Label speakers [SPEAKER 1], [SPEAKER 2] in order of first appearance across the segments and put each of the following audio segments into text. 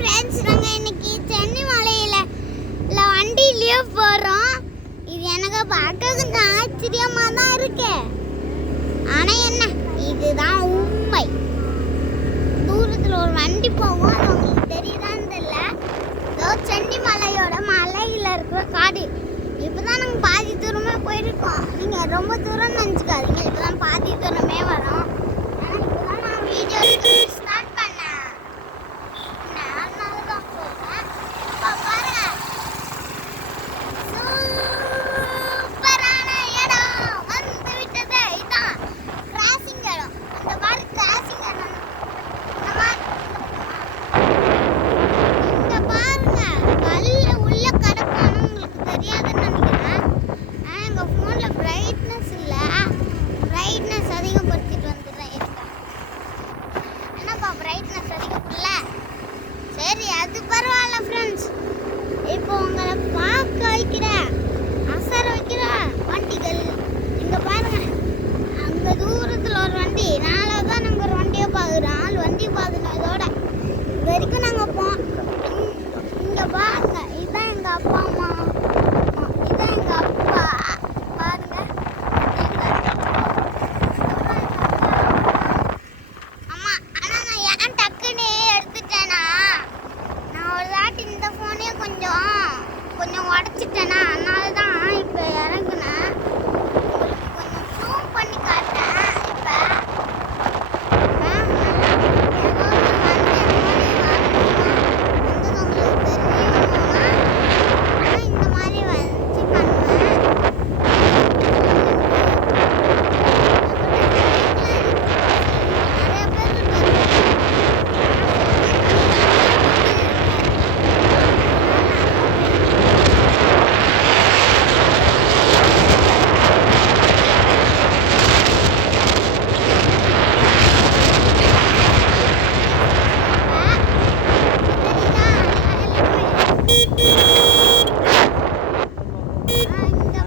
[SPEAKER 1] Friends நாங்கள் இன்னைக்கு சென்னை மலையில் வண்டியிலேயே போகிறோம் இது எனக்கு பார்க்க கொஞ்சம் ஆச்சரியமாக தான் இருக்கு. ஆனால் என்ன இதுதான் உண்மை. தூரத்தில் ஒரு வண்டி போகும் அது உங்களுக்கு தெரியுதான்னு தெரியல. ஏதோ சென்னி மலையோட மலையில் இருக்கிற காடு. இப்போ தான் நாங்கள் பாதி தூரமாக போயிருக்கோம். நீங்கள் ரொம்ப தூரம்னு நினச்சிக்காதீங்க. இப்போ Ay,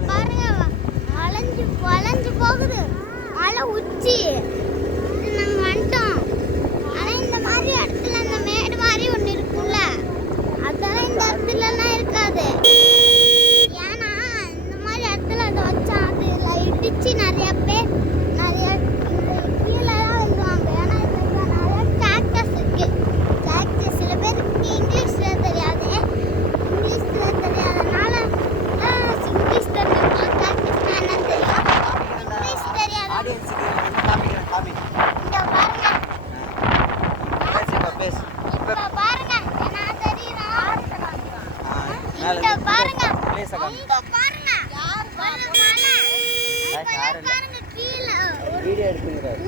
[SPEAKER 1] பாருங்க வளைஞ்சு வளைஞ்சு போகுது. அலை உச்சி. பாருங்க. பாருங்க.
[SPEAKER 2] வீடியோ
[SPEAKER 1] எடுத்துக்கிறாரு.